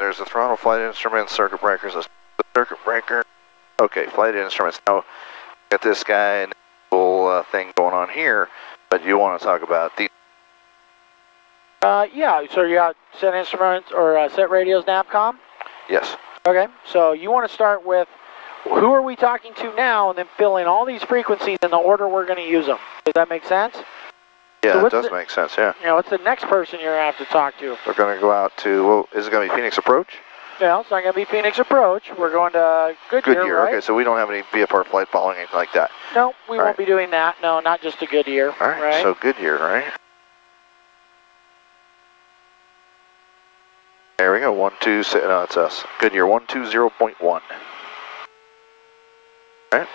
there's the throttle, flight instruments, circuit breakers, the circuit breaker. Okay, flight instruments. Now, got this guy and whole thing going on here, but you want to talk about these. Yeah, so you got set instruments or set radios, NAVCOM? Yes. Okay, so you want to start with who are we talking to now and then fill in all these frequencies in the order we're going to use them. Does that make sense? Yeah, so it does make sense, yeah. You know, what's the next person you're going to have to talk to? We're going to go out to, well, is it going to be Phoenix Approach? Yeah, it's not going to be Phoenix Approach. We're going to Goodyear, right? Okay, so we don't have any VFR flight following anything like that. No, we won't be doing that. No, not just to Goodyear. All right, so Goodyear, right? There we go, 126, no, it's us. Goodyear, 120.1. All right.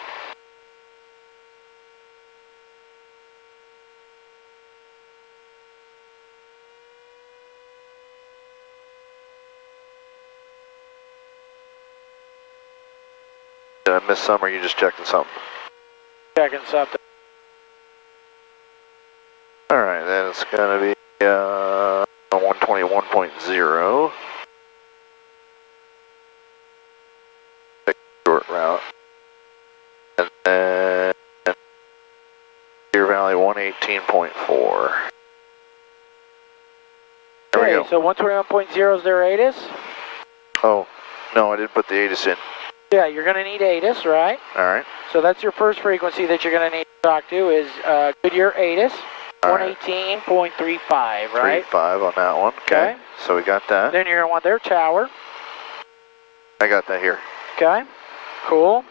Did I miss some, or are you just checking something? Checking something. All right, then it's going to be 121.0. Short route. And then Deer Valley 118.4. There we go. So 121.0 is their ATIS? Oh, no, I didn't put the ATIS in. Yeah, you're going to need ATIS, right? All right. So that's your first frequency that you're going to need to talk to is Goodyear ATIS, 118.35, right? 35 on that one. Okay. So we got that. Then you're going to want their tower. I got that here. Okay. Cool.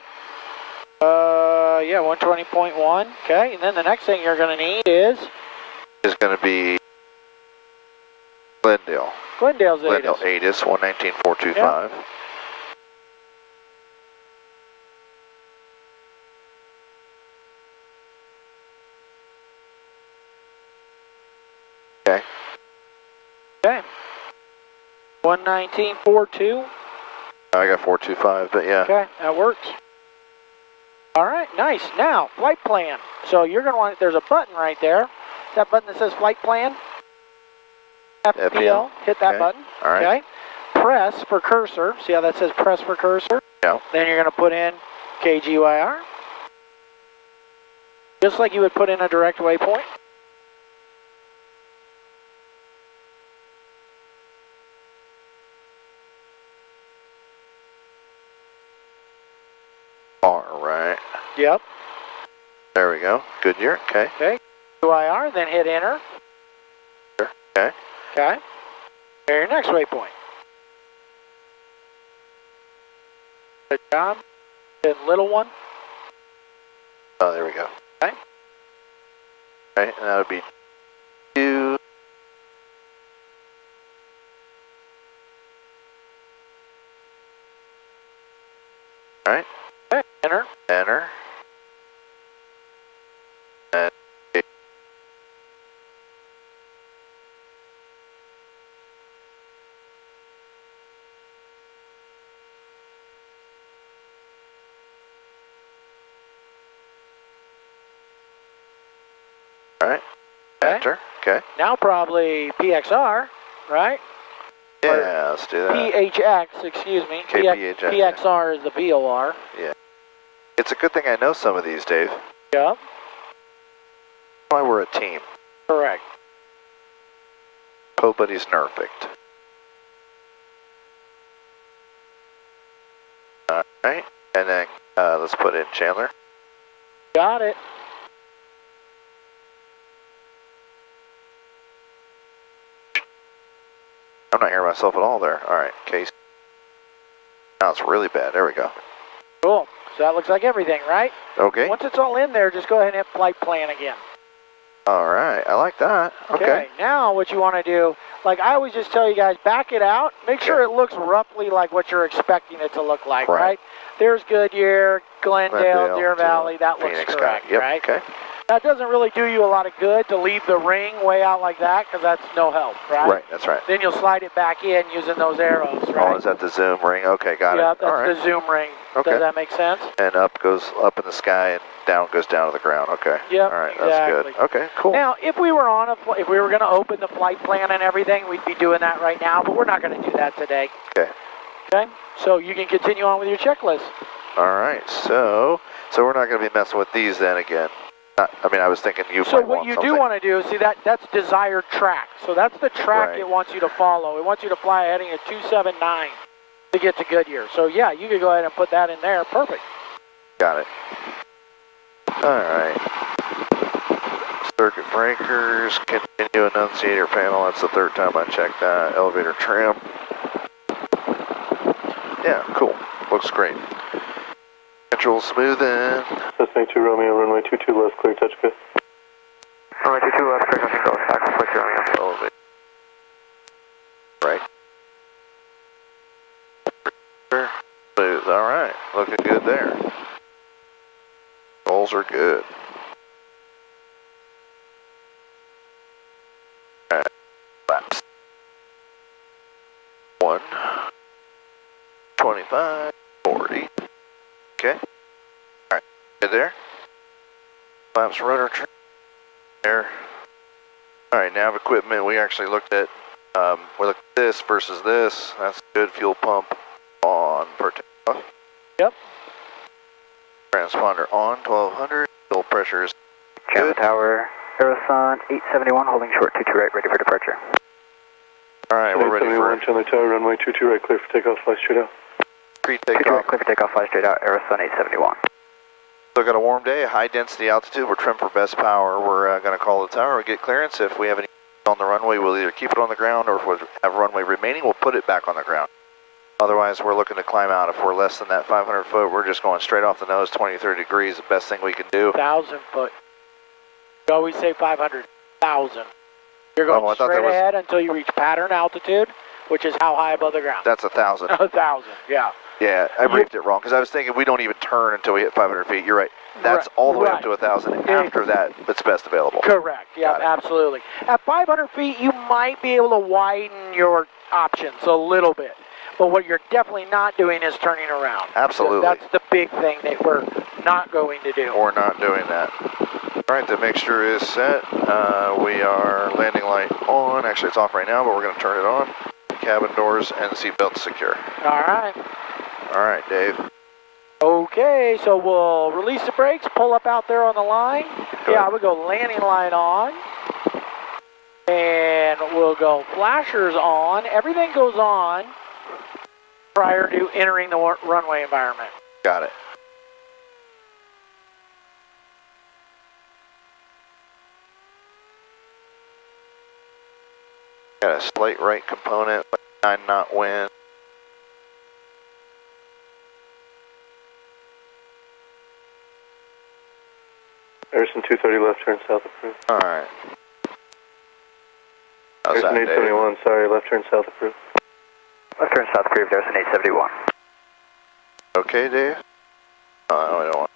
Yeah, 120.1. Okay. And then the next thing you're going to need is going to be Glendale. Glendale's Glendale ATIS. 119.425. Yep. Okay. Okay. 119.42. I got 425, but yeah. Okay, that works. All right, nice. Now, flight plan. So you're going to want, there's a button right there. That button that says flight plan. FPL. Hit that button. All right. Okay. Press for cursor. See how that says press for cursor? Yeah. Then you're going to put in KGYR. Just like you would put in a direct waypoint. All right. Yep. There we go. Goodyear. Okay. Okay. KGYR, then hit enter. Okay. Okay. There's your next waypoint. Good job. Hit little one. Oh, there we go. Okay. All right, and that would be 2. All right. Okay. Enter. Enter. And all right. Okay. Enter. Okay. Now probably PXR, right? Yeah, let's do that. PHX, excuse me. KPHX, PXR is the VOR. Yeah. It's a good thing I know some of these, Dave. Yep. That's why we're a team. Correct. Nobody's perfect. All right. And then let's put in Chandler. Got it. I'm not hearing myself at all there. All right, case. Now it's really bad. There we go. Cool. So that looks like everything, right? Okay. Once it's all in there, just go ahead and hit flight plan again. All right. I like that. Okay. Now what you want to do, like I always just tell you guys, back it out. Make sure it looks roughly like what you're expecting it to look like, right? There's Goodyear, Glendale, Deer Valley. That looks Phoenix correct, yep. right? Okay. That doesn't really do you a lot of good to leave the ring way out like that, because that's no help, right? Right, that's right. Then you'll slide it back in using those arrows, right? Oh, is that the zoom ring? Okay, got it. Yeah, that's All right. the zoom ring. Okay. Does that make sense? And up goes up in the sky and down goes down to the ground. Okay. Yep, All right, exactly. that's good. Okay, cool. Now, if we were if we were going to open the flight plan and everything, we'd be doing that right now, but we're not going to do that today. Okay. Okay, so you can continue on with your checklist. All right, so we're not going to be messing with these then again. I mean, I was thinking you So might what want you something. do want to do, see that's desired track. So that's the track Right. it wants you to follow. It wants you to fly heading at 279 to get to Goodyear. So yeah, you could go ahead and put that in there. Perfect. Got it. All right. Circuit breakers, continue annunciator panel. That's the third time I checked that. Elevator trim. Yeah, cool. Looks great. Control smoothing. Cessna 2 Romeo, runway 22 left, clear, touch good. Runway 22 left, clear, touch go, back, switch Romeo. Elevator. Right. Smooth. All right. Looking good there. Rolls are good. All right. Laps. 1, 25, 40. Okay. All right. Good there. Laps, rotor trim. There. All right. Nav equipment. We actually looked at. We looked at this versus this. That's good. Fuel pump on for takeoff. Yep. Transponder on 1200. Fuel pressure is Chandler good. Tower, Aerosun 871, holding short 22 right, ready for departure. All right, we're ready for 871, Chandler Tower, runway 22 right, clear for takeoff, fly straight out. 22 pre-takeoff. right, clear for takeoff, fly straight out, Aerosun 871. Still got a warm day, high density altitude. We're trimmed for best power. We're going to call the tower. We get clearance. If we have any on the runway, we'll either keep it on the ground, or if we have runway remaining, we'll put it back on the ground. Otherwise, we're looking to climb out. If we're less than that 500 foot, we're just going straight off the nose, 20, 30 degrees, the best thing we can do. 1,000 foot. You always say 500,000. You're going I thought straight that was- ahead until you reach pattern altitude, which is how high above the ground. That's 1,000. 1,000, yeah. Yeah, I briefed it wrong because I was thinking we don't even turn until we hit 500 feet. You're right. That's Right, all the way right. up to 1,000. After that, it's best available. Correct, yeah, Got it. absolutely. At 500 feet, you might be able to widen your options a little bit. But what you're definitely not doing is turning around. Absolutely. That's the big thing that we're not going to do. We're not doing that. All right, the mixture is set. We are landing light on. Actually, it's off right now, but we're going to turn it on. Cabin doors and the seatbelt secure. All right. All right, Dave. Okay, so we'll release the brakes, pull up out there on the line. Go Yeah, ahead. we go landing light on. And we'll go flashers on. Everything goes on prior to entering the runway environment. Got it. Got a slight right component, like 9 knot wind. Harrison 230 left, turn south approved. All right. How's that, Harrison Dave? 871, sorry, left turn south approved. Left turn south, approved, Aerosun 871. Okay, Dave? No, I don't want.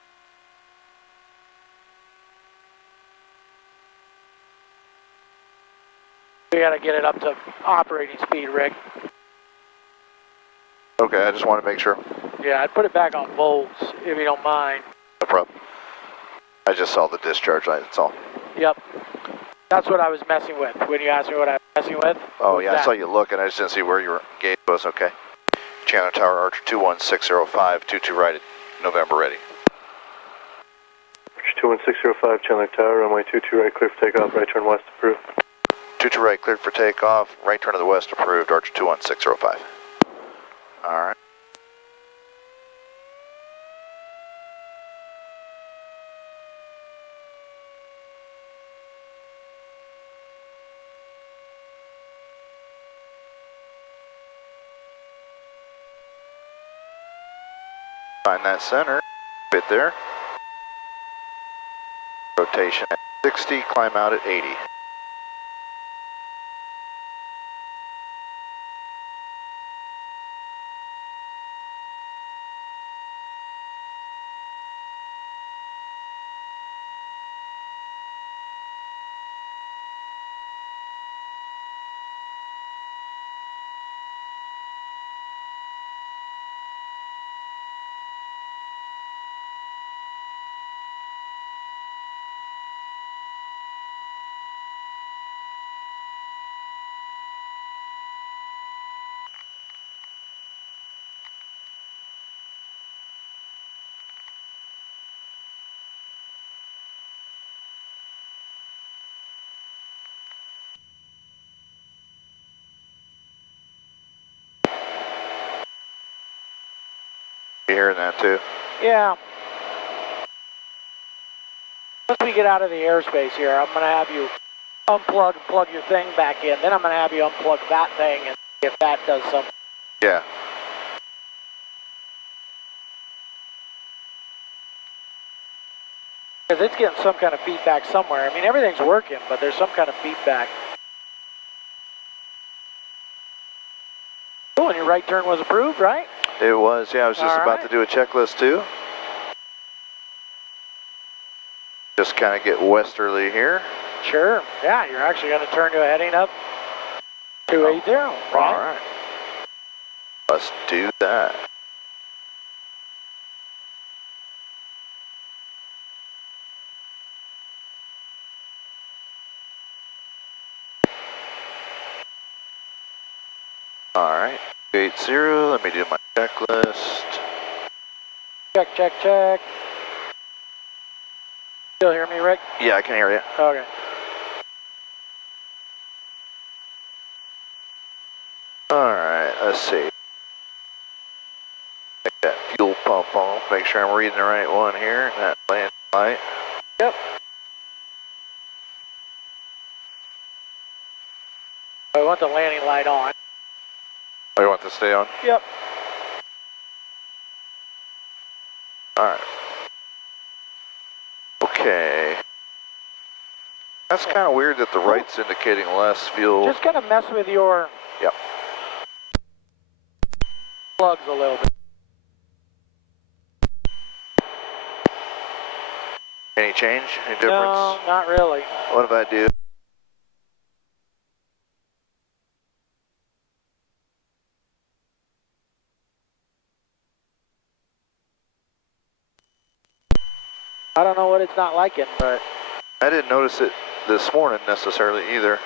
We got to get it up to operating speed, Rick. Okay, I just want to make sure. Yeah, I'd put it back on volts, if you don't mind. No problem. I just saw the discharge light, that's all. Yep. That's what I was messing with when you asked me what I was messing with. Oh, was yeah, I that. saw you look, and I just didn't see where your gauge was. Okay. Chandler Tower, Archer 21605, 22 right at November ready. Archer 21605, Chandler Tower, runway 22 right, clear for takeoff, right turn west approved. 22 right, cleared for takeoff. Right turn to the west, approved. Archer 21605. All right. Find that center. Fit there. Rotation at 60, climb out at 80. You hearing that too? Yeah. Once we get out of the airspace here, I'm going to have you unplug and plug your thing back in. Then I'm going to have you unplug that thing and see if that does something. Yeah. Because it's getting some kind of feedback somewhere. I mean, everything's working, but there's some kind of feedback. Oh, and your right turn was approved, right? It was, yeah. I was just about to do a checklist too. Just kind of get westerly here. Sure. Yeah, you're actually going to turn to a heading up 280. Right? All right. Let's do that. All right. 80. Let me do my checklist. Check, check, check. Still hear me, Rick? Yeah, I can hear you. Okay. All right, let's see. Take that fuel pump off. Make sure I'm reading the right one here. That landing light. Yep. I want the landing light on. Oh, you want to stay on? Yep. All right. Okay. That's kind of weird that the right's indicating less fuel. Just kind of mess with your Yep. plugs a little bit. Any change? Any difference? No, not really. What if I do? I don't know what it's not liking, but I didn't notice it this morning necessarily either.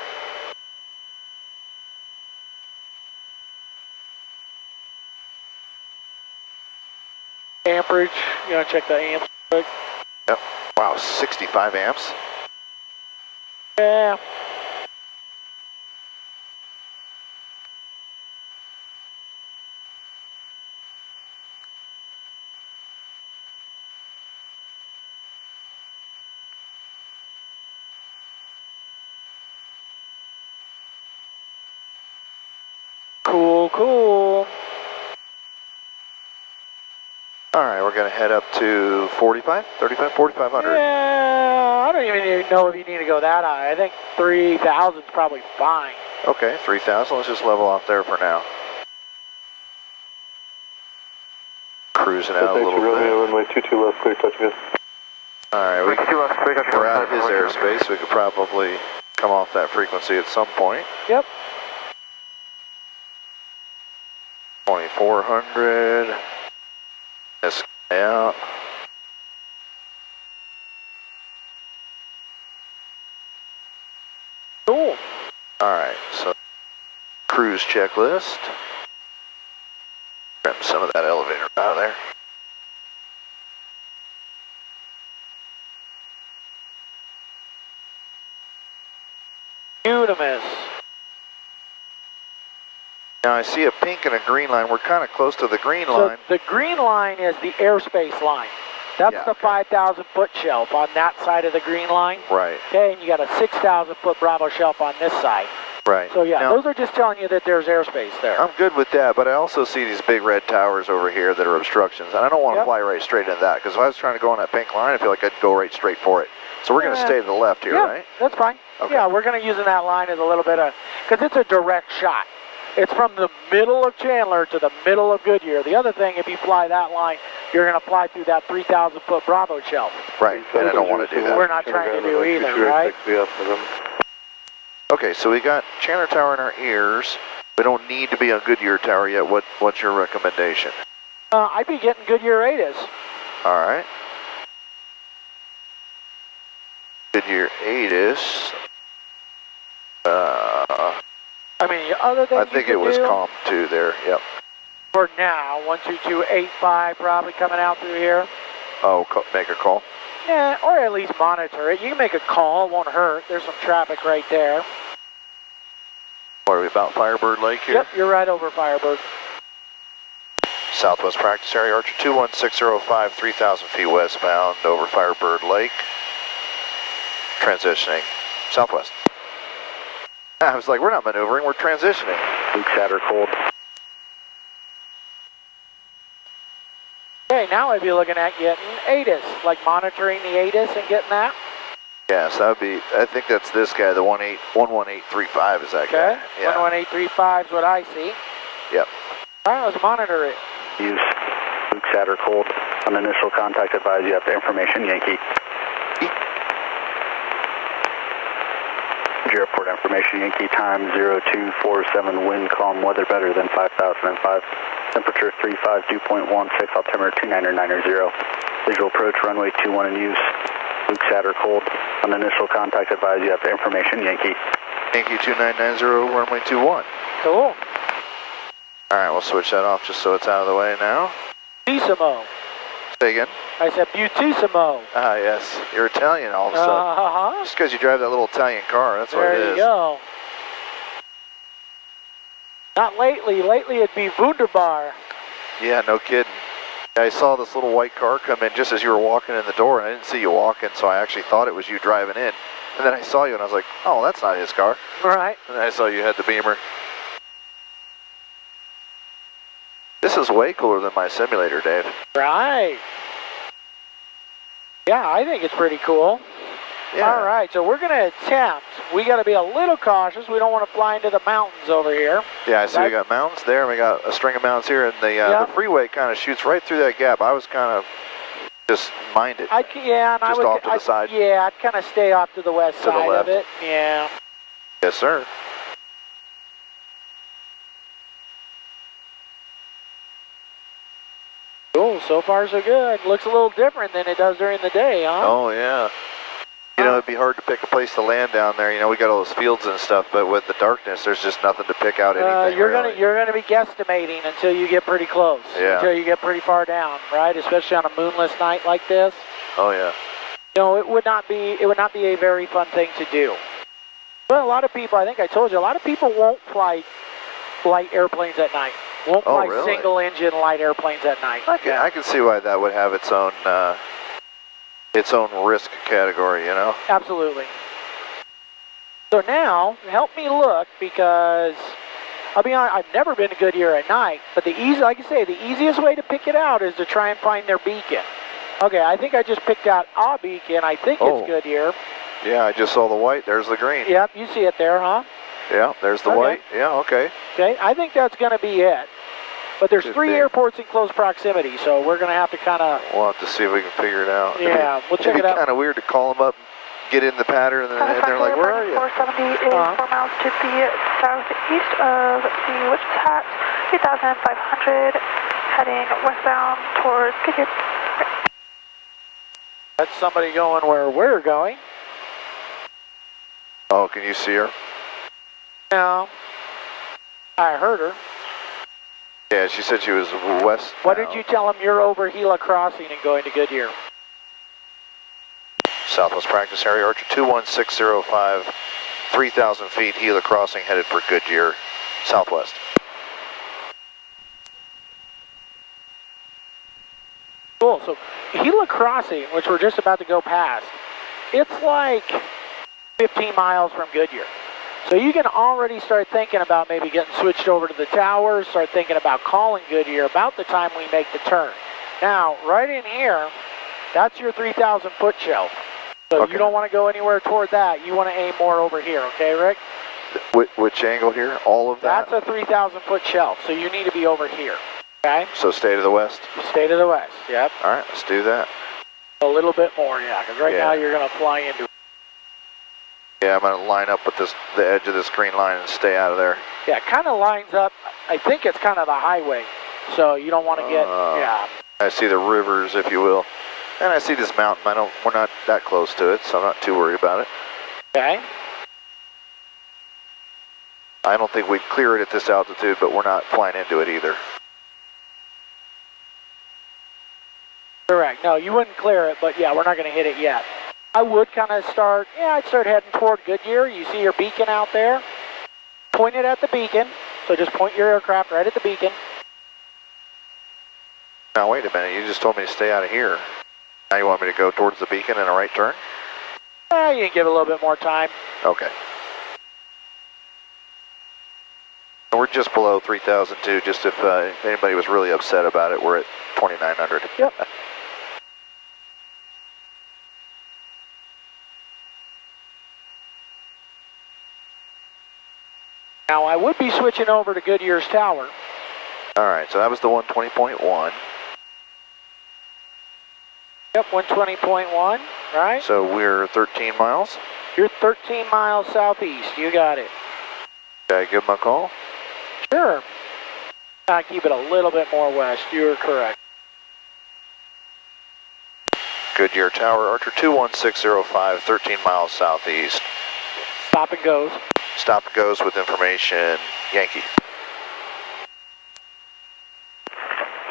amperage, you want to check the amps quick? Yep. Wow, 65 amps. Yeah. Cool, cool. All right, we're going to head up to 45, 35, 4,500. Yeah, I don't even know if you need to go that high. I think 3,000 is probably fine. Okay, 3,000. Let's just level off there for now. Cruising out a little Romeo, bit. runway 22 left, clear, touch again. All right, we're out of his airspace. We could probably come off that frequency at some point. Yep. 2,400. This guy out. Cool. All right, so cruise checklist. Trim some of that elevator out of there. Unimus. Now I see a pink and a green line. We're kind of close to the green So line. the green line is the airspace line. That's Yeah, the 5,000 foot shelf on that side of the green line. Right, Okay, and you got a 6,000 foot Bravo shelf on this side. right. So yeah, Now, those are just telling you that there's airspace there. I'm good with that, but I also see these big red towers over here that are obstructions, and I don't want to Yep. fly right straight into that, because if I was trying to go on that pink line, I feel like I'd go right straight for it. So we're going to stay to the left here, yeah, right? that's fine. Okay. Yeah, we're going to use that line as a little bit of, because it's a direct shot. It's from the middle of Chandler to the middle of Goodyear. The other thing, if you fly that line, you're going to fly through that 3,000 foot Bravo shelf. Right, and I don't want to do that. We're not trying to do either, right? Okay, so we got Chandler Tower in our ears. We don't need to be on Goodyear Tower yet. What's your recommendation? I'd be getting Goodyear 8s. All right. Goodyear 8 is. I mean, the other thing I think it was Comp 2 there. Yep. for now, 12285 probably coming out through here. Oh, make a call. Yeah, or at least monitor it. You can make a call, it won't hurt. There's some traffic right there. What are we about Firebird Lake here? Yep, you're right over Firebird. Southwest practice area, Archer 21605, 3,000 feet westbound over Firebird Lake. Transitioning southwest. I was like, we're not maneuvering, we're transitioning. Luke Satter cold. Okay, now I'd be looking at getting ATIS, like monitoring the ATIS and getting that. Yes, that would be, I think that's this guy, the 11835 is that Okay, guy. Yeah. 11835 is what I see. Yep. All right, let's monitor it. Use Luke Satter cold. On initial contact, advise you have the information, Yankee. Airport information, Yankee time 0247, wind calm, weather better than 5005. Temperature 352.16, altimeter 29990. Visual approach, runway 21 in use. Luke Satter cold. On initial contact, advise you have the information, Yankee. Yankee 2990, runway 21. Cool. All right, we'll switch that off just so it's out of the way now. Beautissimo. Say again. I said beautissimo. Ah, yes. You're Italian all of a sudden. Uh-huh. Just because you drive that little Italian car, that's what it is. There you go. Not lately. Lately it'd be wunderbar. Yeah, no kidding. I saw this little white car come in just as you were walking in the door, and I didn't see you walking, so I actually thought it was you driving in. And then I saw you, and I was like, oh, that's not his car. Right. And then I saw you had the Beamer. This is way cooler than my simulator, Dave. Right. Yeah, I think it's pretty cool. Yeah. All right, so we're going to attempt. We got to be a little cautious. We don't want to fly into the mountains over here. Yeah, I see we got mountains there, and we got a string of mountains here, and the freeway kind of shoots right through that gap. I was kind of just minded. Off to the side. Yeah, I'd kind of stay off to the west To the side left. of it. Yeah. Yes, sir. Cool, so far so good. Looks a little different than it does during the day, huh? Oh, yeah. You know, it'd be hard to pick a place to land down there. You know, we got all those fields and stuff, but with the darkness, there's just nothing to pick out anything. You're really. gonna be guesstimating until you get pretty close. Yeah. Until you get pretty far down, right? Especially on a moonless night like this. Oh, yeah. No, it would not be a very fun thing to do. But a lot of people, I think I told you, a lot of people won't fly light airplanes at night. Won't fly really? single engine light airplanes at night. I can see why that would have its own risk category, you know? Absolutely. So now, help me look, because I'll be honest, I've never been to Goodyear at night, but like I say, the easiest way to pick it out is to try and find their beacon. Okay, I think I just picked out a beacon. I think it's Goodyear. Yeah, I just saw the white. There's the green. Yep, you see it there, huh? Yeah, there's the white. Yeah, okay. Okay, I think that's going to be it. But there's Could 3 be. airports in close proximity, so we're going to have to kind of... We'll have to see if we can figure it out. Yeah, we'll check it out. It'd be kind of weird to call them up, get in the pattern, and they're like, where are you? 470 is 4 miles to the southeast of the Witch's Hat, 3,500, heading westbound towards Goodyear. That's somebody going where we're going. Oh, can you see her? No. I heard her. Yeah, she said she was west. What did you tell them? You're over Gila Crossing and going to Goodyear. Southwest practice area, Archer 21605, 3,000 feet, Gila Crossing, headed for Goodyear, southwest. Cool. So Gila Crossing, which we're just about to go past, it's like 15 miles from Goodyear. So you can already start thinking about maybe getting switched over to the towers, start thinking about calling Goodyear about the time we make the turn. Now, right in here, that's your 3,000 foot shelf. So you don't want to go anywhere toward that. You want to aim more over here, okay, Rick? Which angle here? All of that? That's a 3,000 foot shelf, so you need to be over here, okay? So stay to the west? Stay to the west, yep. All right, let's do that. A little bit more, yeah, because right now you're going to fly into it. Yeah, I'm going to line up with the edge of this green line and stay out of there. Yeah, it kind of lines up. I think it's kind of the highway, so you don't want to get, I see the rivers, if you will. And I see this mountain. We're not that close to it, so I'm not too worried about it. Okay. I don't think we'd clear it at this altitude, but we're not flying into it either. Correct. No, you wouldn't clear it, but yeah, we're not going to hit it yet. I would kind of start, I'd start heading toward Goodyear. You see your beacon out there? Point it at the beacon. So just point your aircraft right at the beacon. Now wait a minute, you just told me to stay out of here. Now you want me to go towards the beacon in a right turn? You can give it a little bit more time. Okay. We're just below 3002, just if anybody was really upset about it, we're at 2900. Yep. Now I would be switching over to Goodyear's tower. Alright, so that was the 120.1. Yep, 120.1, right? So we're 13 miles. You're 13 miles southeast. You got it. Did I give them a call? Sure. I keep it a little bit more west. You're correct. Goodyear Tower, Archer 21605, 13 miles southeast. Stop and goes. Stop and goes with information, Yankee.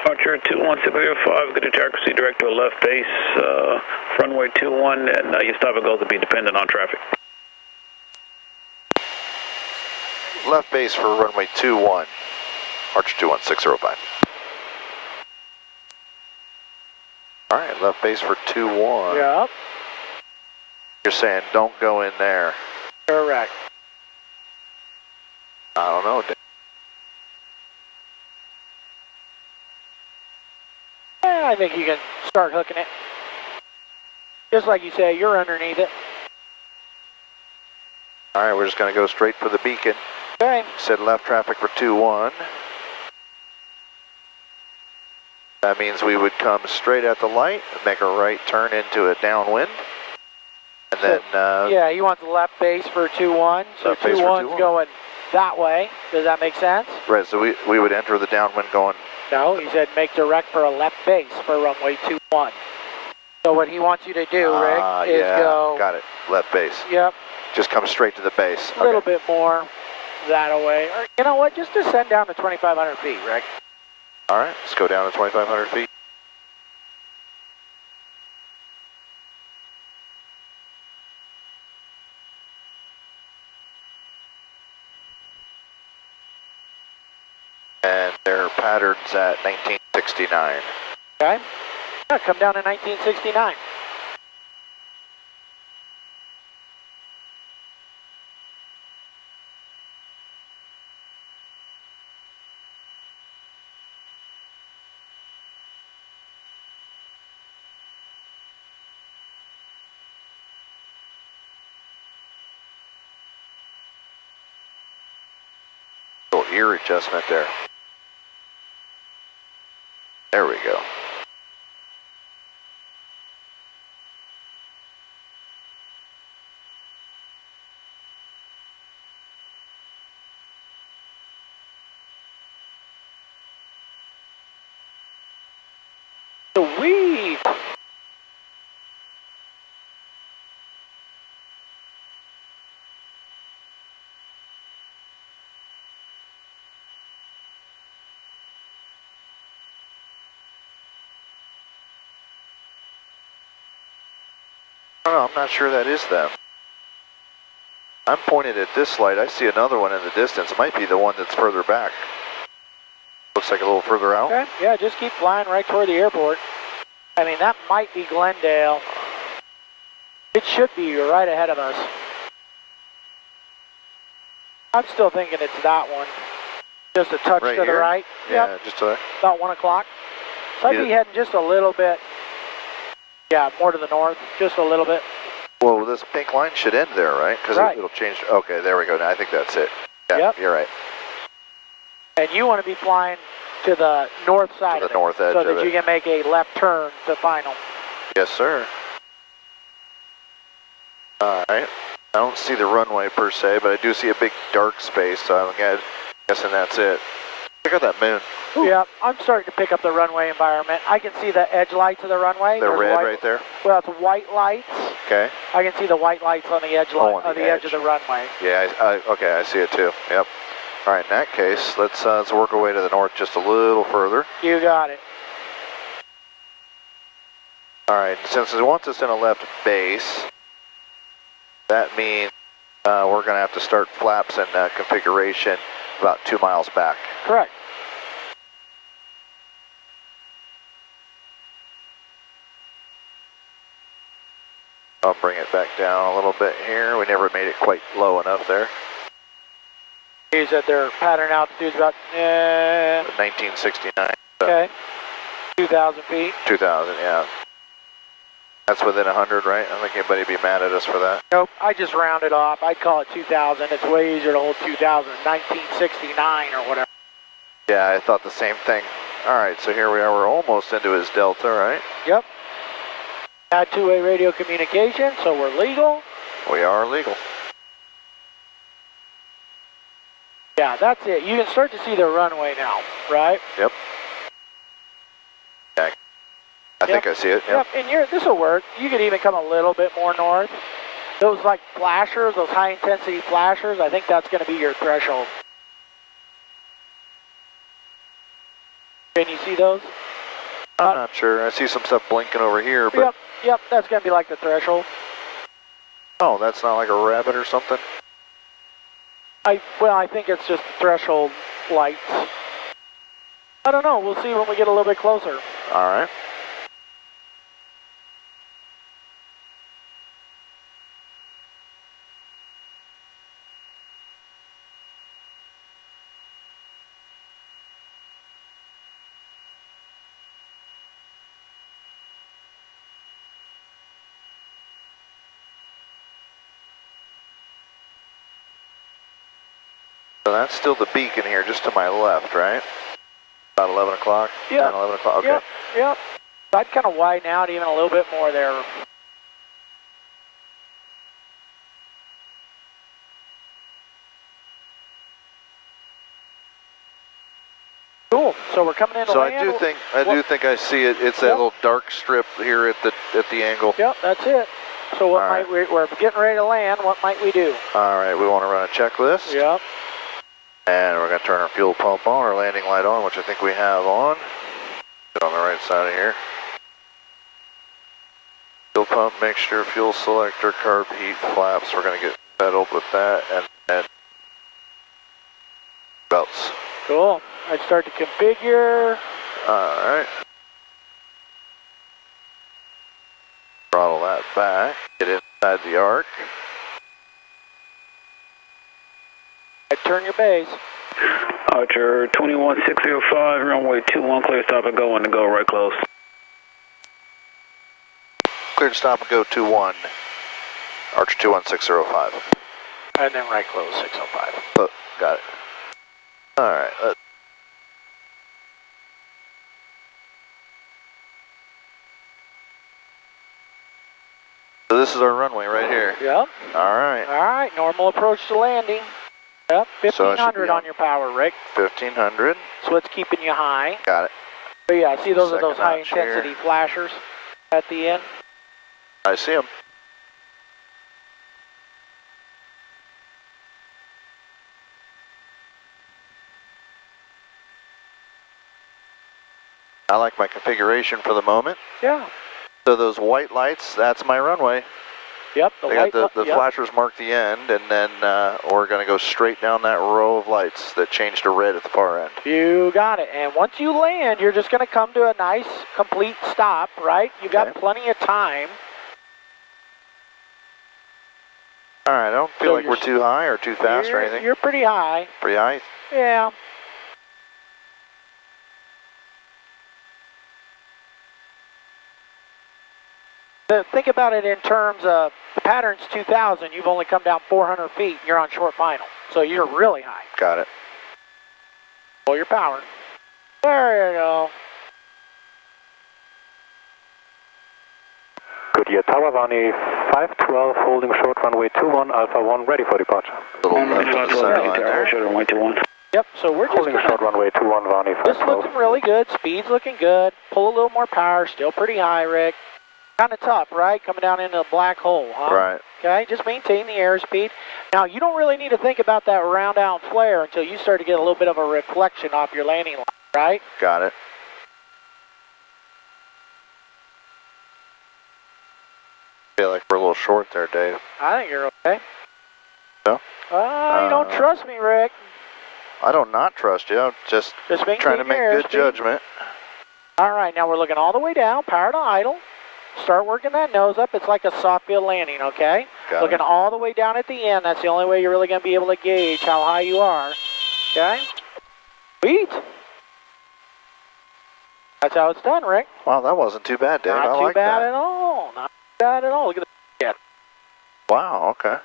Archer 21605, good to tower, proceed direct to a left base, runway 21, and your stop and goes will be dependent on traffic. Left base for runway 21, Archer 21605. Alright, left base for 21. Yep. You're saying don't go in there. Correct. I don't know, Dan. I think you can start hooking it. Just like you say, you're underneath it. Alright, we're just going to go straight for the beacon. Okay. Said left traffic for 21. That means we would come straight at the light, make a right turn into a downwind. And then, yeah, you want the left base for 21. So left base for 21's going that way. Does that make sense? right, so we would enter the downwind going. No, he said make direct for a left base for runway 21. So what he wants you to do, Rick, is yeah, go. got it. Left base. Yep. Just come straight to the base. A little bit more that away. Or you know what? Just descend down to 2,500 feet, Rick. All right, let's go down to 2,500 feet. And their pattern's at 1969. Okay. Yeah, come down to 1969. Little ear adjustment there. There we go. Sweet. Oh, I'm not sure that is them. I'm pointed at this light. I see another one in the distance. It might be the one that's further back. Looks like a little further out. Okay. Yeah, just keep flying right toward the airport. I mean, that might be Glendale. It should be right ahead of us. I'm still thinking it's that one. Just a touch Right to the here? right. Yeah, Yep. just to About 1 o'clock. So I'd be heading just a little bit. Yeah, more to the north, just a little bit. well, this pink line should end there, right? Because Right. it'll change. Okay, there we go. Now I think that's it. Yeah, Yep. you're right. And you want to be flying to the north side To of the north edge so of that it. you can make a left turn to final. Yes, sir. All right. I don't see the runway per se, but I do see a big dark space, so I'm guessing that's it. Check out that moon. Ooh. Yeah, I'm starting to pick up the runway environment. I can see the edge lights of the runway. They're There's red white, right there. Well, it's white lights. Okay. I can see the white lights on the edge, on on the the edge of edge. the runway. Yeah. Okay. I see it too. Yep. All right. In that case, let's work our way to the north just a little further. You got it. All right. Since it wants us in a left base, that means we're going to have to start flaps and configuration about 2 miles back. Correct. I'll bring it back down a little bit here. We never made it quite low enough there. You said their pattern altitude is about 1969. okay, 2,000 feet. 2000, yeah. That's within 100, right? I don't think anybody would be mad at us for that. Nope, I just rounded off. I'd call it 2,000. It's way easier to hold 2,000, 1969 or whatever. Yeah, I thought the same thing. All right, so here we are. We're almost into his delta, right? Yep. Had two-way radio communication, so we're legal. We are legal. Yeah, that's it. You can start to see the runway now, right? Yep. Yeah, I think I see it. Yep. And this will work. You could even come a little bit more north. Those like flashers, those high-intensity flashers, I think that's going to be your threshold. Can you see those? I'm not sure. I see some stuff blinking over here, but... Yep, that's going to be like the threshold. Oh, that's not like a rabbit or something? Well, I think it's just threshold lights. I don't know. We'll see when we get a little bit closer. All right. So that's still the beacon here, just to my left, right? About 11 o'clock? Yeah. 10, 11 o'clock, okay. Yep. So I'd kind of widen out even a little bit more there. Cool. So we're coming in to So land. I do think I see it. It's that little dark strip here at the angle. Yep, that's it. So what we're getting ready to land. What might we do? All right, we want to run a checklist. Yep. And we're going to turn our fuel pump on, our landing light on, which I think we have on. Get on the right side of here. Fuel pump mixture, fuel selector, carb heat, flaps. We're going to get settled with that, and then belts. Cool. I'd start to configure. All right. Throttle that back. Get inside the arc. I'd turn your base. Archer 21605, runway 21, clear stop and go, and to go right close. Cleared stop and go 21. Archer 21605. And then right close 605. Oh, got it. All right. So this is our runway right here. Yep. All right. All right. Normal approach to landing. Yep. 1500 on your power, Rick. 1500. So it's keeping you high. Got it. But yeah, see those are those Second high notch intensity here. flashers at the end. I see them. I like my configuration for the moment. Yeah. So those white lights, that's my runway. Yep. They got the flashers mark the end, and then we're going to go straight down that row of lights that change to red at the far end. You got it. And once you land, you're just going to come to a nice, complete stop, right? You got plenty of time. All right, I don't feel like we're too high or too fast or anything. You're pretty high. Pretty high? Yeah. Think about it in terms of the pattern's 2,000. You've only come down 400 feet. And you're on short final, so you're really high. Got it. Pull your power. There you go. Goodyear Tower, Vani 512, holding short runway 21, Alpha 1, ready for departure. Little left of the center line there. Runway 21. Yep, so we're just Holding short runway 21, Vani This 512. looking really good. Speed's looking good. Pull a little more power. Still pretty high, Rick. Kind of tough, right? Coming down into a black hole, huh? Right. Okay, just maintain the airspeed. Now, you don't really need to think about that round out flare until you start to get a little bit of a reflection off your landing line, right? Got it. Feel like we're a little short there, Dave. I think you're okay. No? You don't trust me, Rick. I don't not trust you. I'm just Just maintain trying to make your good airspeed. judgment. All right, now we're looking all the way down, power to idle. Start working that nose up. It's like a soft field landing, okay? Got Looking it. all the way down at the end. That's the only way you're really going to be able to gauge how high you are. Okay? Sweet. That's how it's done, Rick. Wow, that wasn't too bad, Dave. I Not too like bad that. at all. Not too bad at all. Look at the Wow, okay.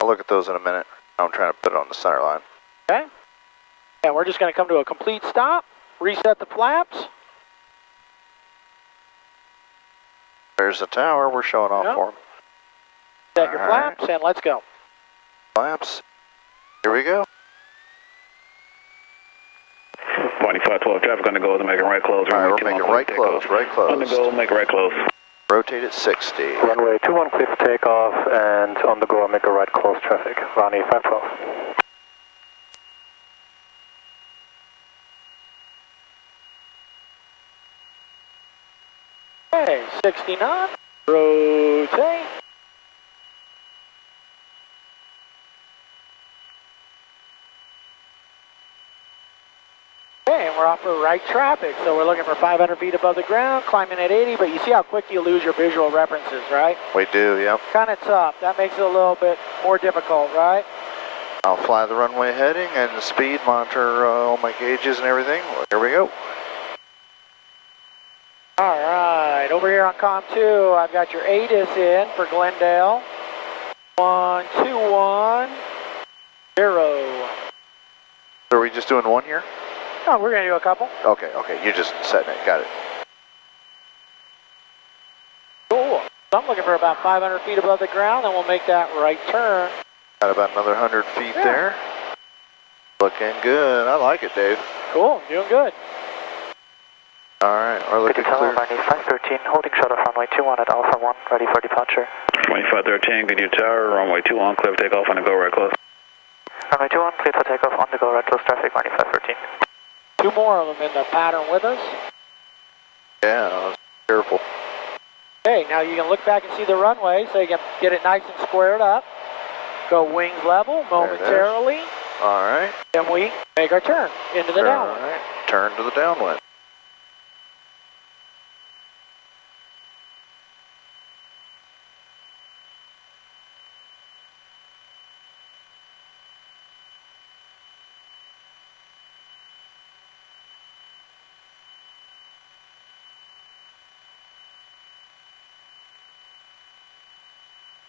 I'll look at those in a minute. I'm trying to put it on the center line. Okay? And we're just going to come to a complete stop. Reset the flaps. There's the tower. We're showing off Yep. for them. Set your All right. flaps and let's go. Flaps. Here we go. 2512 traffic on the go, to make it right close. All right, Runway we're 21, making right take close, off. right On the close. go, make it right close. Rotate at 60. Runway 21 clear for takeoff, and on the go, make a right close traffic. Ronnie 512. Okay, 69. Rotate. Okay, and we're off for right traffic. So we're looking for 500 feet above the ground, climbing at 80, but you see how quick you lose your visual references, right? We do, yep. Kind of tough. That makes it a little bit more difficult, right? I'll fly the runway heading and the speed, monitor all my gauges and everything. Well, here we go. All right, over here on COM 2, I've got your ATIS in for Glendale. 1210. So are we just doing one here? Oh, we're going to do a couple. Okay, you're just setting it. Got it. Cool. So I'm looking for about 500 feet above the ground, and we'll make that right turn. Got about another 100 feet Yeah. there. Looking good. I like it, Dave. Cool, doing good. All right, we're looking clear. 513, holding shuttle runway 21 at Alpha 1, ready for departure. 2513, Goodyear Tower, runway 21, clear for takeoff on the go, right close. Runway 21, clear for takeoff, on the go, right close traffic, Ronnie 513. Two more of them in the pattern with us. Yeah, let's be careful. Okay, now you can look back and see the runway, so you can get it nice and squared up. Go wings level momentarily. All right. Then we make our turn into the downwind. All right. Turn to the downwind.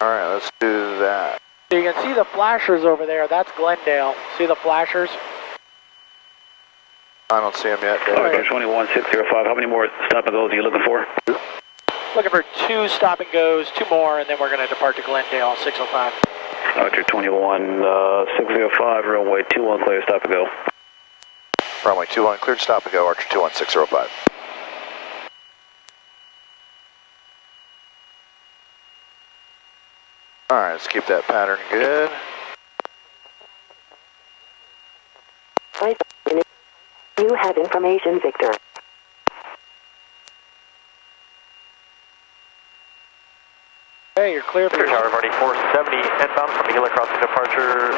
All right, let's do that. So you can see the flashers over there. That's Glendale. See the flashers? I don't see them yet, Dave. Roger 21605, how many more stop and goes are you looking for? Looking for 2 stop and goes, 2 more, and then we're going to depart to Glendale, 605. Roger 21605, runway 21, clear, stop and go. Runway 21, cleared, stop and go, Archer 21605. All right, let's keep that pattern good. You have information, Victor. Hey, you're clear for Tower, runway 470, inbound from the Crossing departure.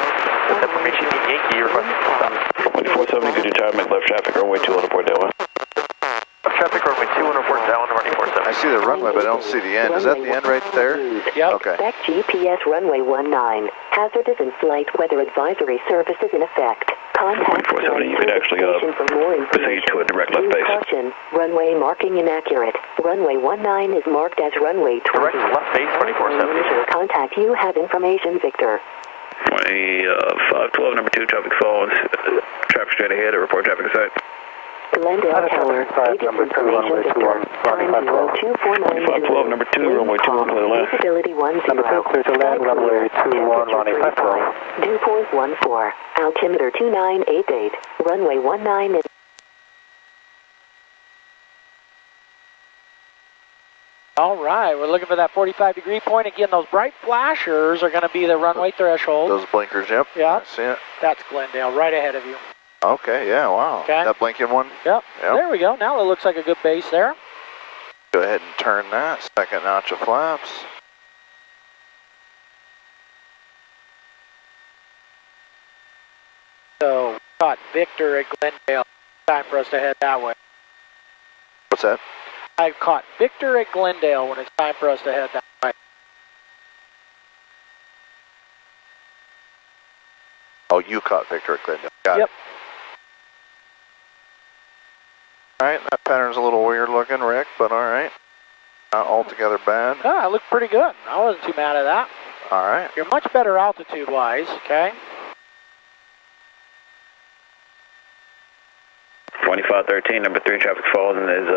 This information, Yankee, requesting stop. 2470, Goodyear Tower, make left traffic, runway 21, report that one. Traffic, runway 21, report down, running 470. I see the runway, but I don't see the end. Is that the end right there? Yep. Okay. Expect GPS runway 19. Hazardous and flight weather advisory services in effect. Contact 2470, you could actually station for more proceed information. to a direct left Use base. caution. Runway marking inaccurate. Runway 19 is marked as runway 20. Direct left base, 2470. Contact you have information, Victor. 512, number 2, traffic phones, traffic straight ahead, report traffic site. Glendale Tower, number 2, runway 21, time 0249. 512, number 2, runway 21, clear to land. Visibility 10. Number 2, clear to land, runway 21, Ronnie 512. Dew point 14. Altimeter 2988. Runway 19 is... All right, we're looking for that 45-degree point. Again, those bright flashers are going to be the runway threshold. Those blinkers, yep. Yeah. I see it. That's Glendale, right ahead of you. Okay, yeah, wow. Okay. That blinking one, Yep. Yep. There we go. Now it looks like a good base there. go ahead and turn that. Second notch of flaps. So we caught Victor at Glendale. Time for us to head that way. What's that? I've caught Victor at Glendale when it's time for us to head that way. Oh, you caught Victor at Glendale. Got it. All right, that pattern's a little weird looking, Rick, but all right. Not altogether bad. Ah, it looked pretty good. I wasn't too mad at that. All right. You're much better altitude-wise, okay? 2513, number 3, traffic falls and is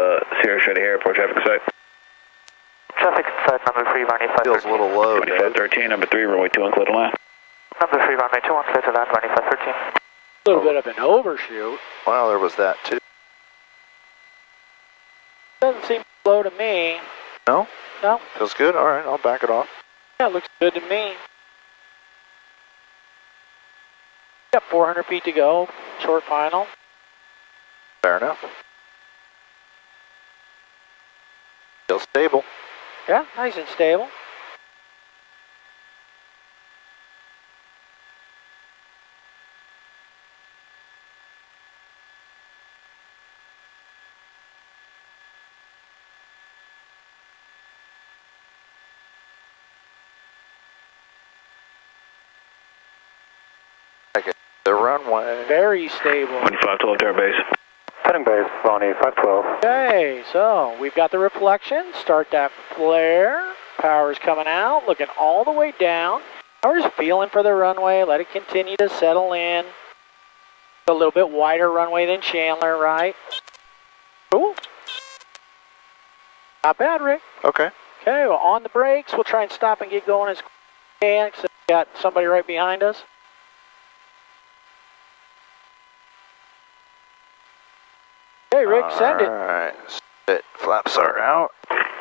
Sierra Shady Airport traffic site. Traffic inside number 3, runway 513. Feels a little low, Dave. 2513, number 3, runway 21, clear to land. Number 3, runway 21, clear to land, runway 513. A little bit of an overshoot. Well, there was that too. Doesn't seem low to me. No? No. Feels good? All right, I'll back it off. Yeah, it looks good to me. Got 400 feet to go. Short final. Fair enough. Feels stable. Yeah, nice and stable. The runway. Very stable. 2512 to our base. Heading base, Bonnie 512. Okay, so we've got the reflection. Start that flare. Power's coming out, looking all the way down. We're just feeling for the runway. Let it continue to settle in. A little bit wider runway than Chandler, right? Cool. Not bad, Rick. Okay. Okay, well, on the brakes, we'll try and stop and get going as quick as we can, because we got somebody right behind us. Hey, Rick, send it. All right. Sit. Flaps are out.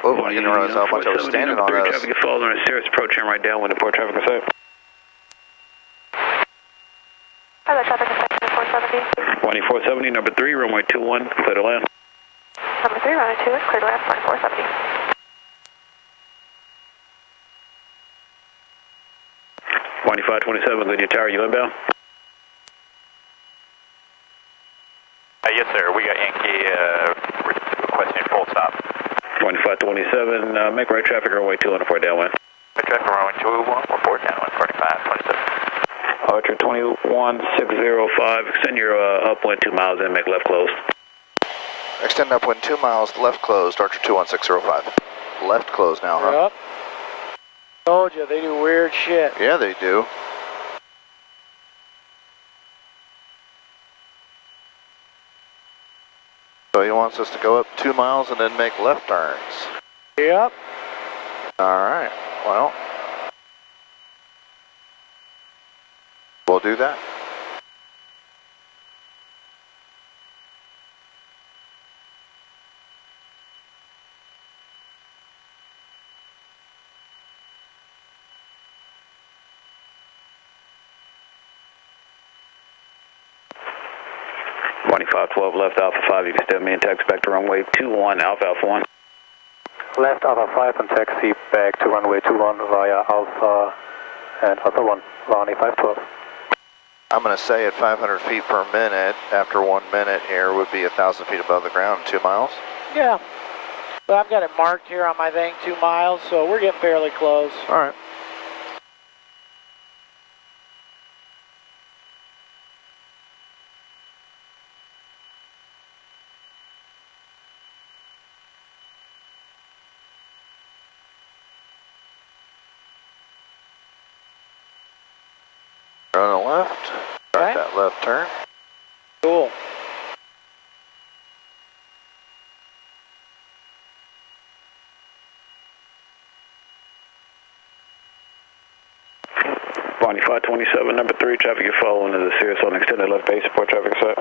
Oh, I didn't realize how much I was standing on those. Traffic falls on a Sirius approaching right downwind of port traffic site. Hello, traffic is 470. 2470, number 3, runway 21, clear to land. Number 3, runway 2 is clear to land, 2470. 2527, Goodyear Tower, you inbound? Yes, sir. We got Yankee requesting full stop. 2527, make right traffic runway 21 report downwind. Right traffic runway 21, report downwind 4527. Archer 21605, extend your upwind 2 miles and make left close. Extend upwind 2 miles, left closed, Archer 21605. Left closed now, huh? Yep. Told you, they do weird shit. Yeah, they do. So he wants us to go up 2 miles and then make left turns. Yep. All right. Well, we'll do that. .2512 left Alpha 5, you can step me and taxi back to runway 21, Alpha 1. Left Alpha 5 and taxi back to runway 21 via Alpha and Alpha 1, Bonnie 512. I'm going to say at 500 feet per minute, after 1 minute here, would be 1,000 feet above the ground, 2 miles. Yeah. But I've got it marked here on my thing, 2 miles, so we're getting fairly close. All right. On the left, start that left turn. Cool. Bonnie 527, number 3, traffic you're following is a Sirius on extended left base, support traffic set.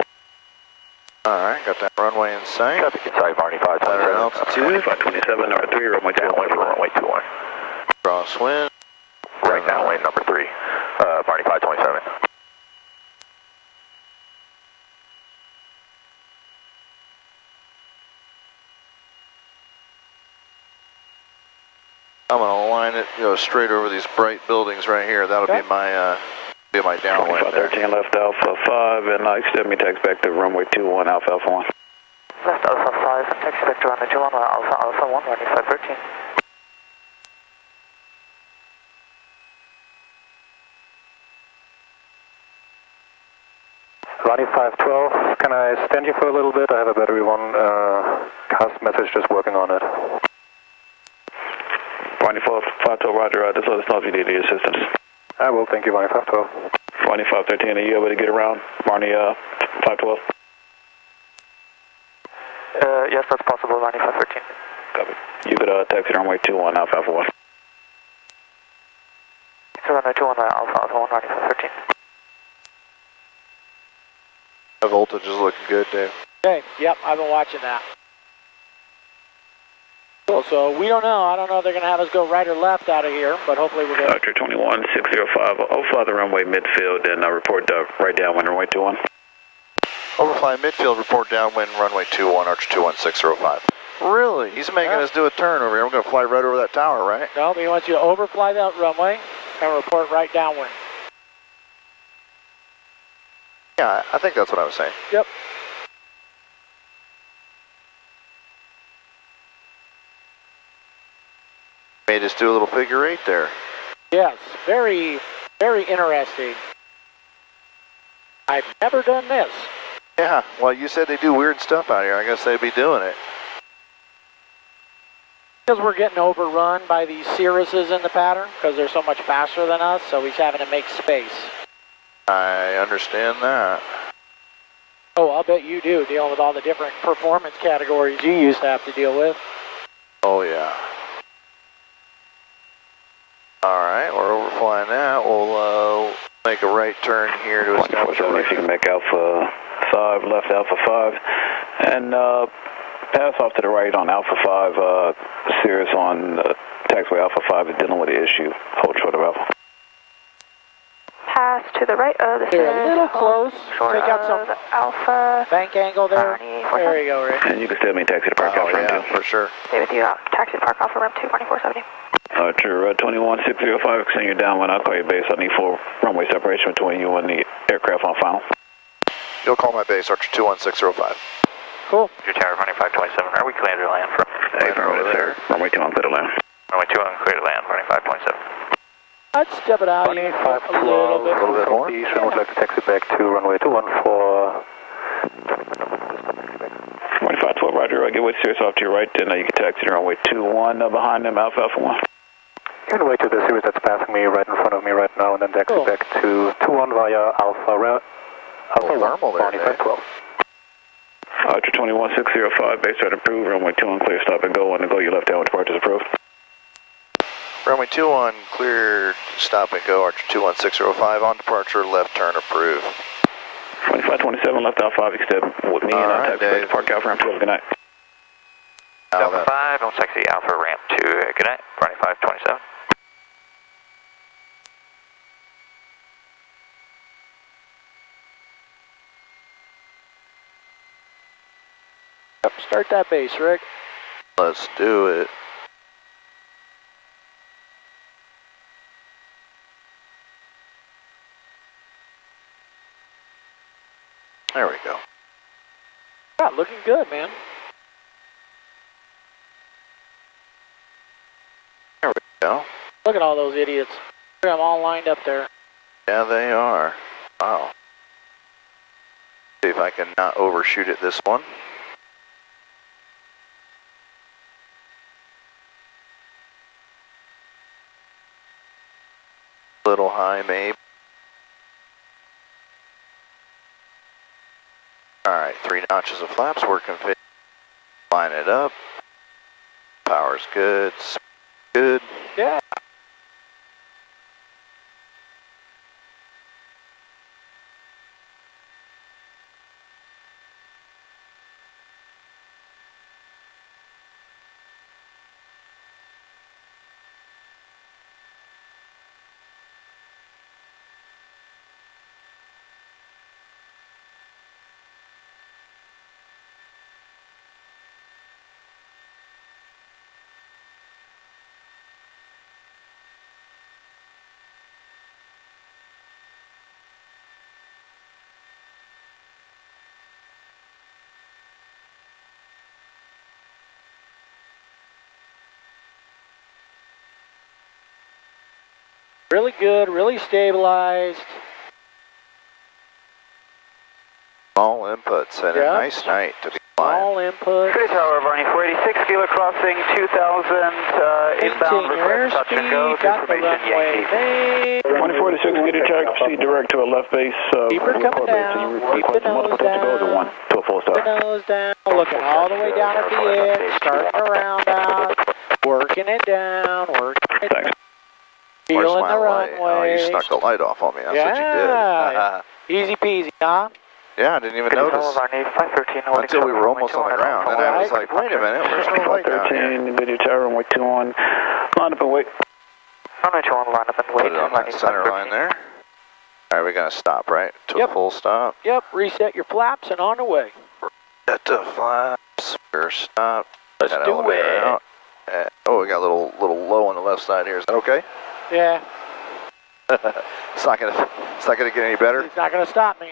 All right, got that runway in sight. Traffic inside, Barney 527. Better altitude. 527, number 3, runway 21. Runway 21. Crosswind. Right downwind, number 3, Barney 527. I'm gonna line it, go straight over these bright buildings right here. That'll be my downwind. 13 left Alpha 5, and extend me taxi back to runway 21, Alpha 1. Left Alpha 5 and taxi Vector runway 21, Alpha 1, runway 513. Ronnie 512, can I stand you for a little bit? I have a battery one cast message, just working on it. Ronnie 512, roger, just let us know if you need any assistance. I will, thank you, Ronnie 512. Ronnie 513, are you able to get around? Ronnie 512? Yes, that's possible, runway 513. Copy. You could taxi runway 21, Alpha 1. So runway 21, Alpha 1, runway 513. The voltage is looking good, Dave. Okay, yep, I've been watching that. Cool, so we don't know. I don't know if they're going to have us go right or left out of here, but hopefully we're good. Archer 21, 605, I'll fly the runway midfield and report right downwind runway 21. Overfly midfield, report downwind runway 21, Archer 21605. Really? He's making us do a turn over here. We're going to fly right over that tower, right? No, he wants you to overfly that runway and report right downwind. Yeah, I think that's what I was saying. Yep. Made us do a little figure eight there. Yes, very, very interesting. I've never done this. Yeah, well, you said they do weird stuff out here. I guess they'd be doing it. Because we're getting overrun by these Cirruses in the pattern, because they're so much faster than us, so he's having to make space. I understand that. Oh, I'll bet you do, dealing with all the different performance categories you used to have to deal with. Oh, yeah. All right, we're overflying that. We'll make a right turn here to establish. If you can make Alpha 5, left Alpha 5, and pass off to the right on Alpha 5. Cirrus on taxiway Alpha 5 is dealing with the issue. Hold short of Alpha. Pass to the right of the They're a little close. Short Take out some of Alpha. bank angle there. There you go, Rick. And you can still mean taxi to park Oh, out front yeah, too. for sure. Stay with you out. Taxi to park Alpha ramp 22470. Archer 21605, extend your downwind. I'll call you base. I need full runway separation between you and the aircraft on final. You'll call my base, Archer 21605. Cool. Your tower running 527. Are we clear to land from? Affirmative, sir. Runway 21 clear to land. Runway 21 clear to land, running 527. I'd step it out even a little bit. A little bit more. East, I would like to taxi back to runway 21 for... Runway 512, roger. I'll get with Cirrus off to your right, then you can taxi to runway 21 behind them, Alpha 1. You can wait to the Cirrus that's passing me right in front of me right now, and then taxi back to 21 via Alpha 1, thermal there, Ronnie 512. Archer 21605, base start approved. Runway 21 clear, stop and go. On the go, your left downwind departure is approved. Runway 21 cleared, stop and go, Archer 21605, on departure, left turn approved. 2527, left out 5, extend with me, and I'll taxi back to park Alpha ramp 12. Good night. Alpha 5, don't taxi Alpha ramp 2. Good night, running 527. Yep, start that base, Rick. Let's do it. There we go. Yeah, looking good, man. There we go. Look at all those idiots. Look at them all lined up there. Yeah, they are. Wow. See if I can not overshoot it this one. Little high, maybe. Alright, 3 notches of flaps working fit. Line it up. Power's good. Good. Yeah. Really good, really stabilized. All inputs and Yep. a nice night to be flying. All input. Goodyear Tower, Varney 486, Gila crossing 2000, inbound Maintain your request touch and go, airspeed, got the information runway Yankee. made. 2046, Goodyear Tower, proceed direct to a left base. Keep her coming down, keep the nose down, to a full the stop. nose down, looking all the way down at the edge, starting a roundout, working it down, working it down. Where's Feeling my the light? Oh, you runway. snuck the light off on me. That's Yeah. what you did. Easy peasy, huh? Yeah, I didn't even Goodyear Tower, notice Varney 513, holding until we were almost on the ground. And I was like, wait a minute, where's no light down here? 13, Goodyear Tower, runway 21. Line up and wait. Runway 21, line up and wait. Put it on that center line there. All right, we're going to stop, right? To a full stop. Yep, reset your flaps and on the way. Set the flaps. We're stopped. Let's Got do elevator it. out. Oh, we got a little low on the left side here. Is that okay? Yeah, It's not gonna get any better. it's not going to stop me.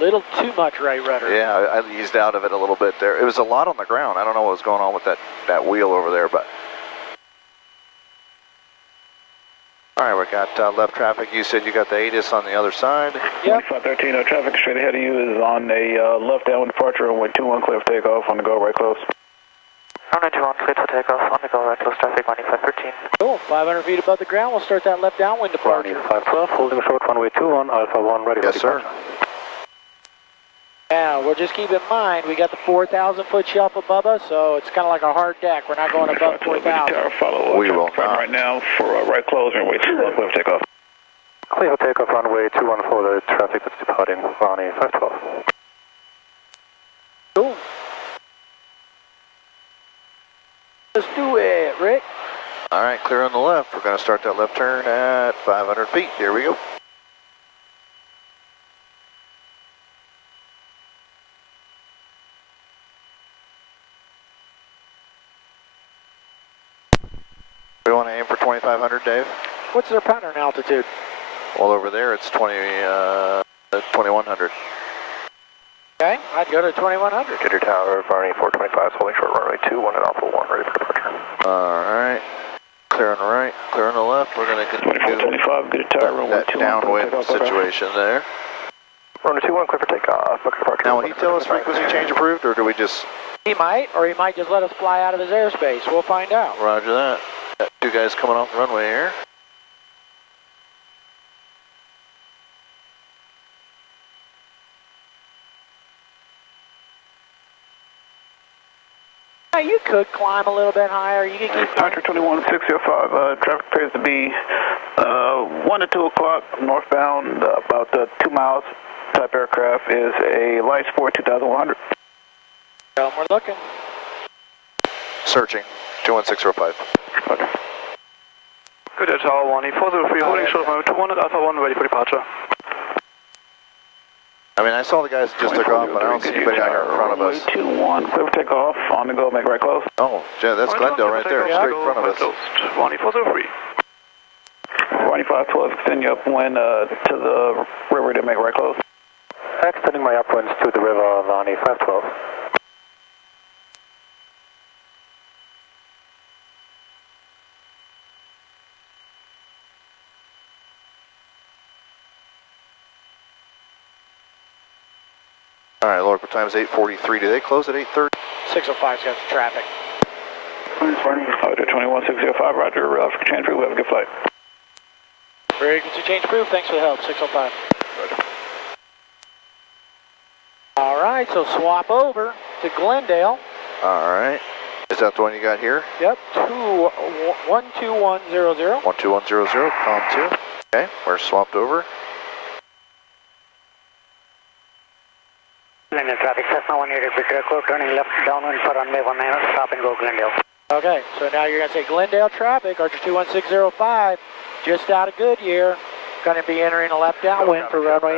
Little too much right rudder. Yeah, I eased out of it a little bit there. It was a lot on the ground. I don't know what was going on with that wheel over there, but. All right, we got left traffic. You said you got the ATIS on the other side. Yep. 2513, traffic straight ahead of you is on a left downwind departure, runway 21, clear for takeoff, on the go right close. Runway 21, clear for takeoff, on the go right close traffic, Varney 513. Cool, 500 feet above the ground, we'll start that left downwind Varney departure. 512, holding short runway 21, Alpha 1, ready Yes, for sir. departure. Yeah, we'll just keep in mind, we got the 4,000 foot shelf above us, so it's kind of like a hard deck. We're not going above 4,000. Follow We will not. right now for right close, runway 21, clear for takeoff. Clear for takeoff, runway 21 for the traffic that's departing, Varney 512. Cool. Let's do it, Rick. All right, clear on the left. We're going to start that left turn at 500 feet. Here we go. We want to aim for 2,500, Dave. What's their pattern altitude? Well, over there it's 2,100. Okay, I'd go to 2,100. Goodyear Tower, Varney 425, holding short runway 21 and Alpha 1, ready for departure. All right. Clear on the right, clear on the left. We're going to continue 2425, Goodyear Tower, runway that 21, downwind clear for takeoff. situation there. Runway 21, clear for takeoff, book departure. Now, will he tell us frequency change approved, or do we just He might, or he might just let us fly out of his airspace. We'll find out. roger that? Got two guys coming off the runway here. Yeah, you could climb a little bit higher. You could keep Departure 21605, traffic appears to be 1 to 2 o'clock northbound, about 2 miles. Type aircraft is a Light Sport 2100. We're looking. Searching. 21605. Okay. Goodyear Tower, Varney 403, holding short runway 200, Alpha 1, ready for departure. I mean, I saw the guys that just took off, but I don't see anybody out here in front of us. 21, clear for takeoff, on the go, make right close. Oh, yeah, that's Glendale right there, straight in front of us. Varney 403. Varney 512, continue upwind to the river to make right close. Extending my upwinds to the river, Varney 512. All right, local time is 8:43. Do they close at 8:30? 605's got the traffic. Roger, 21605, roger, for change crew, have a good flight. Frequency change approved. Thanks for the help. 605. All right, so swap over to Glendale. All right. Is that the one you got here? Yep, 12100. 12100, calm 2. Okay, we're swapped over. Glendale traffic, Cessna 180, Victor Echo, turning left downwind for runway 19, stop and go Glendale. Okay, so now you're going to say Glendale traffic, Archer 21605, just out of Goodyear. Going to be entering a left downwind for runway